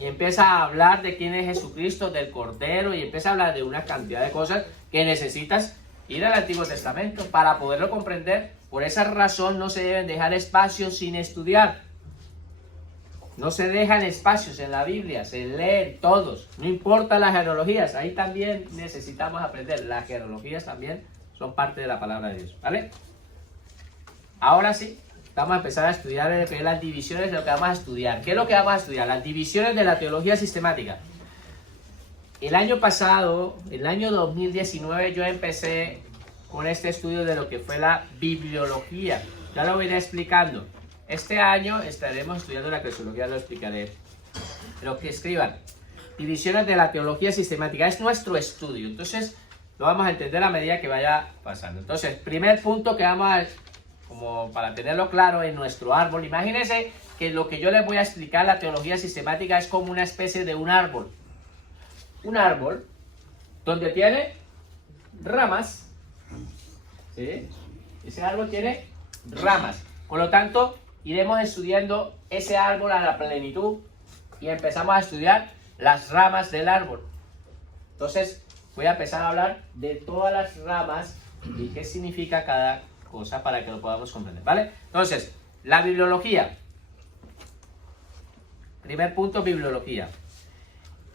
y empieza a hablar de quién es Jesucristo, del Cordero, y empieza a hablar de una cantidad de cosas que necesitas ir al Antiguo Testamento para poderlo comprender. Por esa razón no se deben dejar espacios sin estudiar. No se dejan espacios en la Biblia, se leen todos. No importa las genealogías, ahí también necesitamos aprender. Las genealogías también son parte de la palabra de Dios, ¿vale? Ahora sí, vamos a empezar a estudiar las divisiones de lo que vamos a estudiar. ¿Qué es lo que vamos a estudiar? Las divisiones de la teología sistemática. El año pasado, el año 2019, yo empecé con este estudio de lo que fue la bibliología. Ya lo iré explicando. Este año estaremos estudiando la cristología, lo explicaré. Lo que escriban. Divisiones de la teología sistemática. Es nuestro estudio. Entonces, lo vamos a entender a medida que vaya pasando. Entonces, primer punto que vamos a... como para tenerlo claro, en nuestro árbol. Imagínense que lo que yo les voy a explicar, la teología sistemática, es como una especie de un árbol. Un árbol donde tiene ramas. ¿Sí? Ese árbol tiene ramas. Por lo tanto, iremos estudiando ese árbol a la plenitud y empezamos a estudiar las ramas del árbol. Entonces, voy a empezar a hablar de todas las ramas y qué significa cada cosa para que lo podamos comprender, ¿vale? Entonces, la bibliología. Primer punto, bibliología.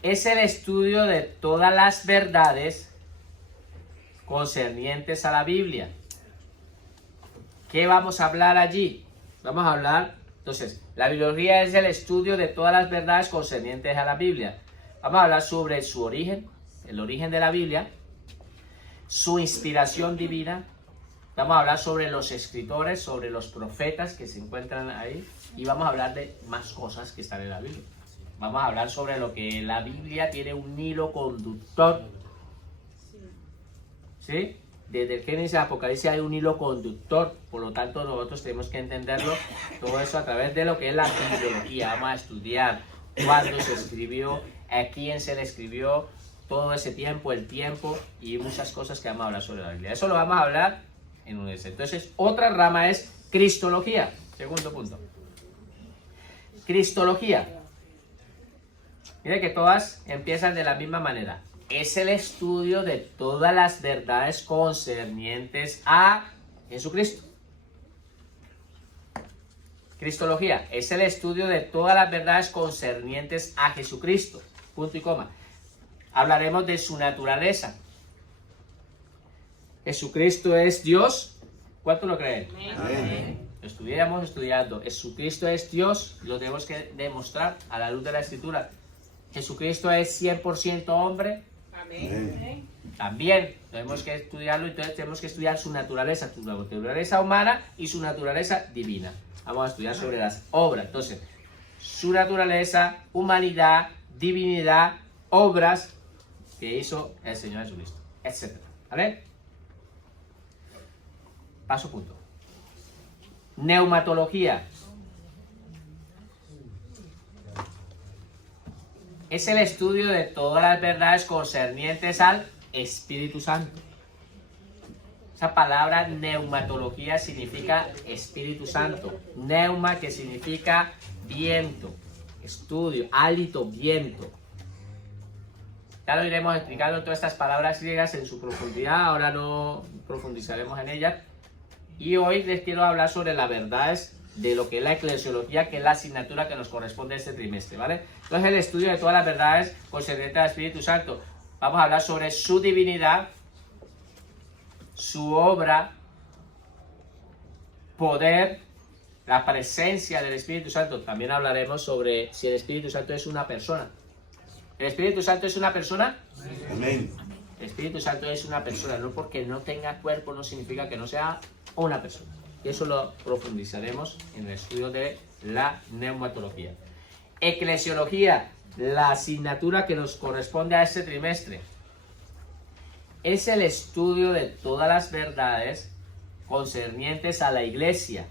Es el estudio de todas las verdades concernientes a la Biblia. ¿Qué vamos a hablar allí? Vamos a hablar, entonces, la bibliología es el estudio de todas las verdades concernientes a la Biblia. Vamos a hablar sobre su origen, el origen de la Biblia, su inspiración divina. Vamos a hablar sobre los escritores, sobre los profetas que se encuentran ahí, y vamos a hablar de más cosas que están en la Biblia. Vamos a hablar sobre lo que la Biblia tiene un hilo conductor. ¿Sí? Desde el Génesis al Apocalipsis hay un hilo conductor, por lo tanto nosotros tenemos que entenderlo todo eso a través de lo que es la bibliología. Vamos a estudiar cuándo se escribió, a quién se le escribió, todo ese tiempo, el tiempo y muchas cosas que vamos a hablar sobre la Biblia. Eso lo vamos a hablar en un ese. Entonces, otra rama es cristología. Segundo punto. Cristología. Mira que todas empiezan de la misma manera. Es el estudio de todas las verdades concernientes a Jesucristo. Cristología es el estudio de todas las verdades concernientes a Jesucristo. Punto y coma. Hablaremos de su naturaleza. Jesucristo es Dios. ¿Cuánto lo creen? Amén. Estuviéramos estudiando. Jesucristo es Dios. Lo tenemos que demostrar a la luz de la Escritura. Jesucristo es 100% hombre. Amén. También tenemos que estudiarlo, entonces tenemos que estudiar su naturaleza humana y su naturaleza divina. Vamos a estudiar sobre las obras. Entonces, su naturaleza, humanidad, divinidad, obras que hizo el Señor Jesucristo, etc. ¿Vale? Paso punto. Neumatología. Es el estudio de todas las verdades concernientes al Espíritu Santo. Esa palabra neumatología significa Espíritu Santo. Neuma, que significa viento, estudio, hálito, viento. Ya lo iremos explicando todas estas palabras griegas en su profundidad. Ahora no profundizaremos en ellas. Y hoy les quiero hablar sobre las verdades de lo que es la eclesiología, que es la asignatura que nos corresponde a este trimestre, ¿vale? Entonces, el estudio de todas las verdades concernientes al Espíritu Santo. Vamos a hablar sobre su divinidad, su obra, poder, la presencia del Espíritu Santo. También hablaremos sobre si el Espíritu Santo es una persona. ¿El Espíritu Santo es una persona? Amén. El Espíritu Santo es una persona, no porque no tenga cuerpo no significa que no sea una persona. Y eso lo profundizaremos en el estudio de la neumatología. Eclesiología, la asignatura que nos corresponde a este trimestre, es el estudio de todas las verdades concernientes a la iglesia.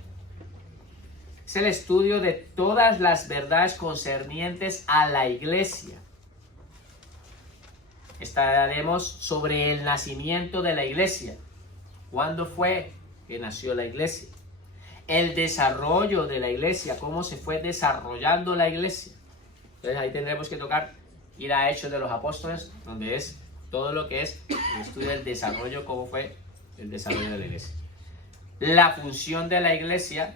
Es el estudio de todas las verdades concernientes a la iglesia. Estaremos sobre el nacimiento de la iglesia. ¿Cuándo fue que nació la iglesia? El desarrollo de la iglesia, cómo se fue desarrollando la iglesia. Entonces ahí tendremos que ir a Hechos de los Apóstoles, donde es todo lo que es el estudio del desarrollo, cómo fue el desarrollo de la iglesia. La función de la iglesia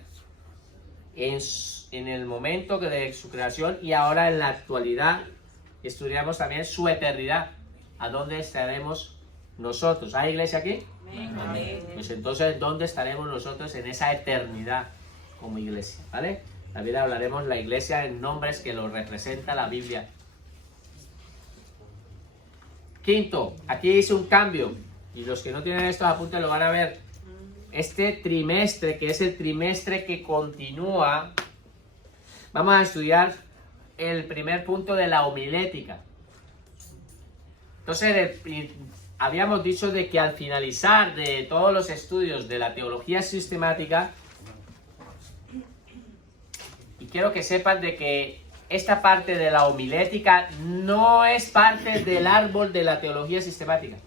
en el momento de su creación y ahora en la actualidad. Estudiamos también su eternidad. ¿A dónde estaremos nosotros? ¿Hay iglesia aquí? Amén. Pues entonces, ¿dónde estaremos nosotros en esa eternidad como iglesia? ¿Vale? También hablaremos de la iglesia en nombres que lo representa la Biblia. Quinto, aquí hice un cambio. Y los que no tienen estos apuntes lo van a ver. Este trimestre, que es el trimestre que continúa, vamos a estudiar el primer punto de la homilética. Entonces, habíamos dicho de que al finalizar de todos los estudios de la teología sistemática, y quiero que sepan de que esta parte de la homilética no es parte del árbol de la teología sistemática.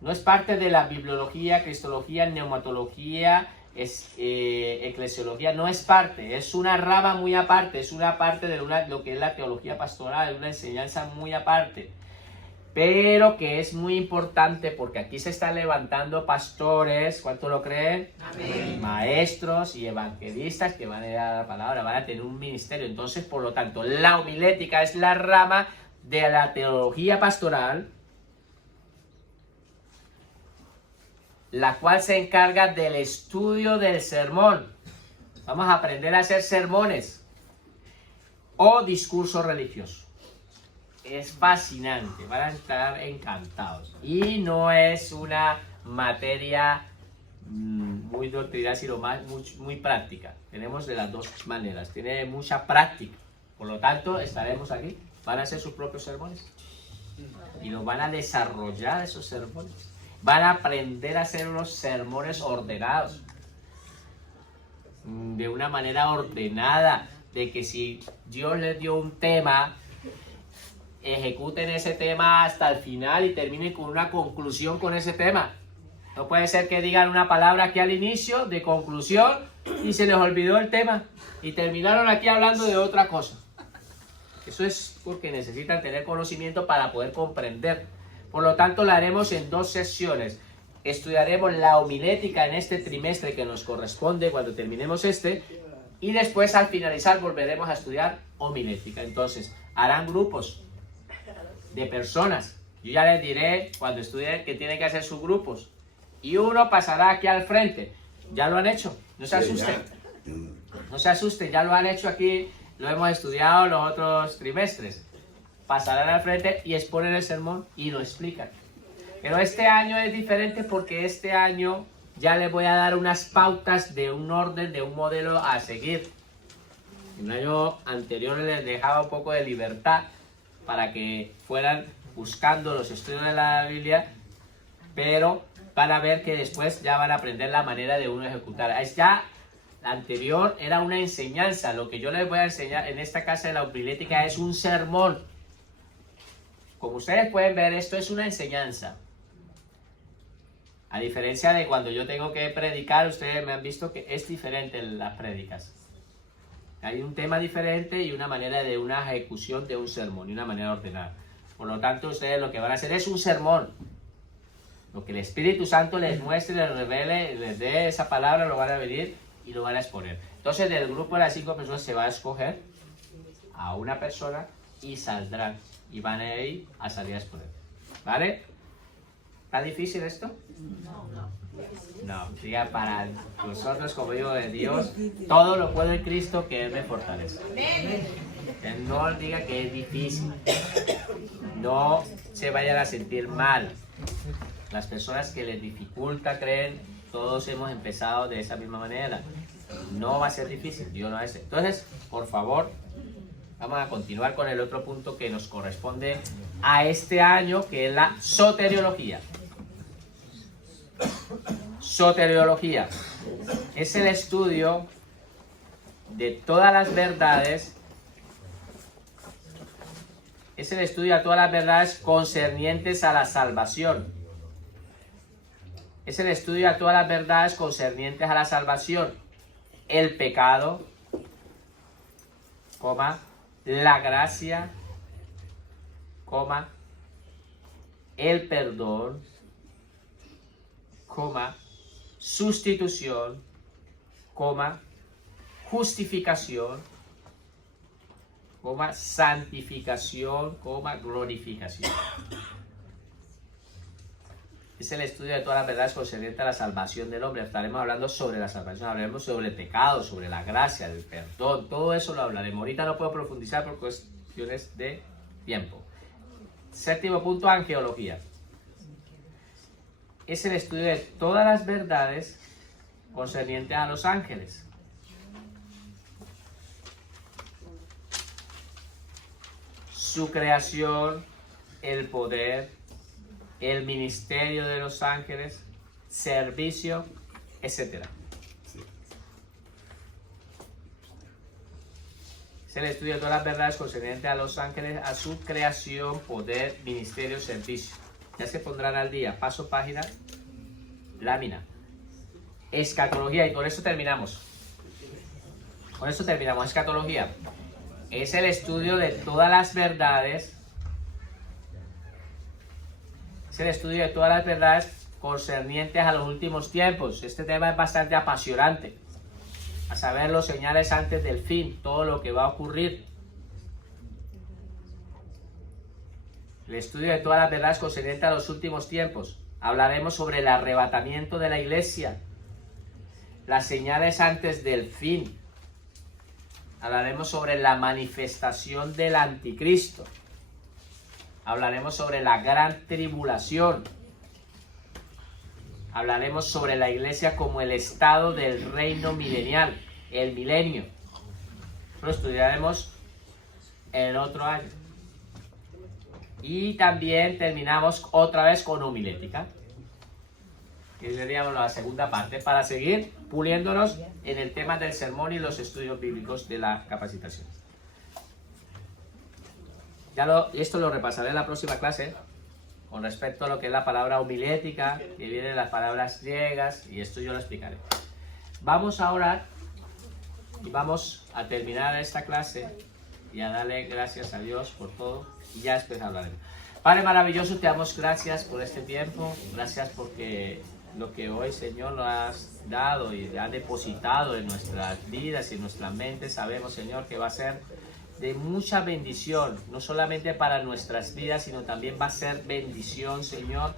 No es parte de la bibliología, cristología, neumatología, eclesiología, no es parte, es una rama muy aparte, es una parte de lo que es la teología pastoral, es una enseñanza muy aparte, pero que es muy importante porque aquí se están levantando pastores, ¿cuánto lo creen? Amén. Maestros y evangelistas que van a dar la palabra, van a tener un ministerio. Entonces, por lo tanto, la homilética es la rama de la teología pastoral, la cual se encarga del estudio del sermón. Vamos a aprender a hacer sermones o discurso religioso. Es fascinante, van a estar encantados. Y no es una materia muy doctrinal, sino muy práctica. Tenemos de las dos maneras, tiene mucha práctica. Por lo tanto, estaremos aquí, van a hacer sus propios sermones. Y los van a desarrollar esos sermones. Van a aprender a hacer unos sermones ordenados, de una manera ordenada, de que si Dios les dio un tema, ejecuten ese tema hasta el final y terminen con una conclusión con ese tema. No puede ser que digan una palabra aquí al inicio de conclusión y se les olvidó el tema y terminaron aquí hablando de otra cosa. Eso es porque necesitan tener conocimiento para poder comprender. Por lo tanto, la haremos en 2 sesiones. Estudiaremos la homilética en este trimestre que nos corresponde cuando terminemos y después al finalizar volveremos a estudiar homilética. Entonces, harán grupos de personas. Yo ya les diré cuando estudien que tienen que hacer sus grupos. Y uno pasará aquí al frente. Ya lo han hecho. No se asusten. No se asusten, ya lo han hecho aquí. Lo hemos estudiado los otros trimestres. Pasarán al frente y exponen el sermón y lo explican. Pero este año es diferente porque este año ya les voy a dar unas pautas de un orden, de un modelo a seguir. En el año anterior les dejaba un poco de libertad para que fueran buscando los estudios de la Biblia, pero van a ver que después ya van a aprender la manera de uno ejecutar. Ya la anterior era una enseñanza. Lo que yo les voy a enseñar en esta casa de la homilética es un sermón. Como ustedes pueden ver, esto es una enseñanza. A diferencia de cuando yo tengo que predicar, ustedes me han visto que es diferente en las prédicas. Hay un tema diferente y una manera de una ejecución de un sermón y una manera ordenada. Por lo tanto, ustedes lo que van a hacer es un sermón. Lo que el Espíritu Santo les muestre, les revele, les dé esa palabra, lo van a venir y lo van a exponer. Entonces del grupo de las 5 personas se va a escoger a una persona y saldrán y van a ir a salir a exponer. ¿Vale? ¿Está difícil esto? No, diga, para nosotros como hijo de Dios, todo lo puedo en Cristo que Él me fortalece. Que no diga que es difícil. No se vayan a sentir mal. Las personas que les dificulta creen, todos hemos empezado de esa misma manera. No va a ser difícil, Dios no es. Entonces, por favor, vamos a continuar con el otro punto que nos corresponde a este año, que es la soteriología. Soteriología es el estudio de todas las verdades. Es el estudio de todas las verdades concernientes a la salvación. Es el estudio de todas las verdades concernientes a la salvación. El pecado, la gracia, el perdón, sustitución, justificación, santificación, glorificación. Es el estudio de todas las verdades concernientes a la salvación del hombre. Estaremos hablando sobre la salvación, hablaremos sobre el pecado, sobre la gracia, el perdón, todo eso lo hablaremos. Ahorita no puedo profundizar por cuestiones de tiempo. Séptimo punto, angelología. Es el estudio de todas las verdades concernientes a los ángeles. Su creación, el poder, el ministerio de los ángeles, servicio, etc. Es el estudio de todas las verdades concernientes a los ángeles, a su creación, poder, ministerio, servicio. Ya se pondrán al día. Paso, página, lámina. Escatología, y con esto terminamos. Escatología es el estudio de todas las verdades. Es el estudio de todas las verdades concernientes a los últimos tiempos. Este tema es bastante apasionante. A saber, los señales antes del fin, todo lo que va a ocurrir. El estudio de todas las verdades concernientes a los últimos tiempos. Hablaremos sobre el arrebatamiento de la iglesia. Las señales antes del fin. Hablaremos sobre la manifestación del anticristo. Hablaremos sobre la gran tribulación. Hablaremos sobre la iglesia como el estado del reino milenial, el milenio. Lo estudiaremos en otro año. Y también terminamos otra vez con homilética. Que sería la segunda parte para seguir puliéndonos en el tema del sermón y los estudios bíblicos de la capacitación. Esto lo repasaré en la próxima clase con respecto a lo que es la palabra homilética, que viene de las palabras griegas, y esto yo lo explicaré. Vamos a orar y vamos a terminar esta clase y a darle gracias a Dios por todo, y ya después hablaremos. Padre maravilloso, te damos gracias por este tiempo, gracias porque lo que hoy, Señor, nos has dado y has depositado en nuestras vidas y en nuestra mente, sabemos, Señor, que va a ser de mucha bendición, no solamente para nuestras vidas, sino también va a ser bendición, Señor,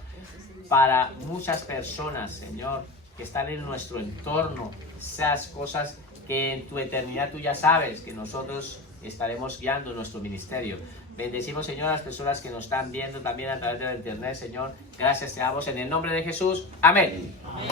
para muchas personas, Señor, que están en nuestro entorno, esas cosas que en tu eternidad tú ya sabes que nosotros estaremos guiando nuestro ministerio. Bendecimos, Señor, a las personas que nos están viendo también a través de la internet, Señor. Gracias te damos en el nombre de Jesús. Amén. Amén.